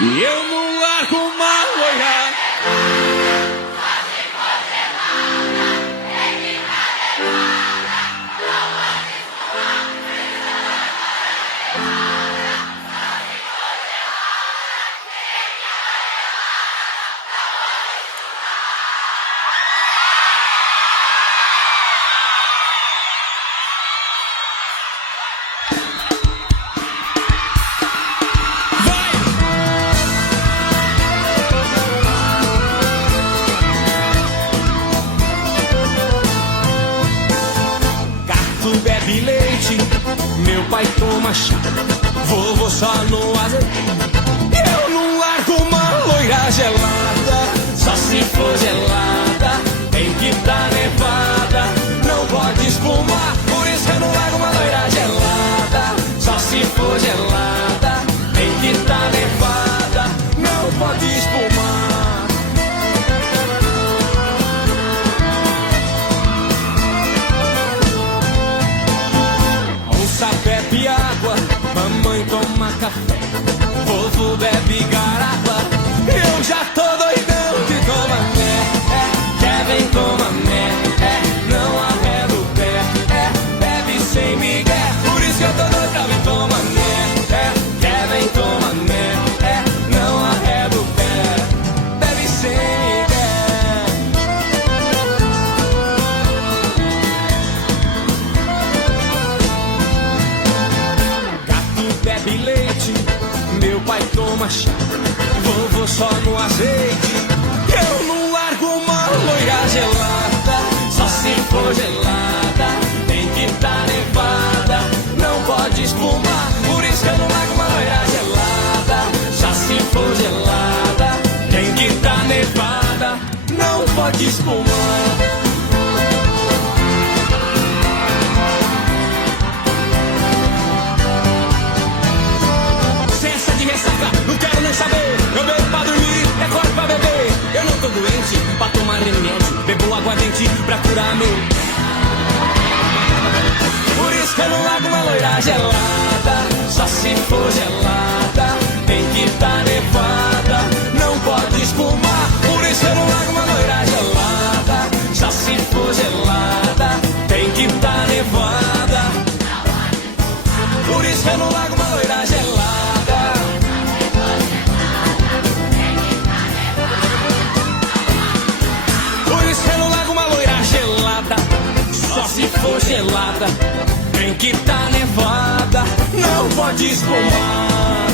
E eu não largo uma loira. Bebe leite, meu pai toma chá, vovô só no azeite. Eu não largo uma loira gelada, só se for gelada, tem que tá nevada, não pode espumar, por isso eu não largo uma loira gelada, só se for gelada, tem que tá nevada, não pode espumar. Bebe água, mamãe toma café, vovô bebe garapa, eu já tô doidão de toma mé, Kevin toma mé, não arreda o pé, bebe sem migué, por isso que eu tô doido pra vir toma mé, Kevin toma mé, não arreda o pé, bebe sem migué. Bebe leite, meu pai toma chá, vovô só no azeite. Eu não largo uma loira gelada, só se for gelada, tem que tá nevada, não pode espumar, por isso que eu não largo uma loira gelada, só se for gelada, tem que tá nevada, não pode espumar. Não quero nem saber, eu bebo pra dormir, é forte pra beber. Eu não tô doente pra tomar remédio, bebo aguardente pra curar meu. Por isso que eu não largo uma loira gelada, só se for gelada, tem que tá nevada, não pode espumar. Por isso eu não largo uma loira gelada, só se for gelada, tem que tá nevada. Por isso eu não largo uma loira gelada. Só se for gelada, tem que tá nevada, não pode espumar.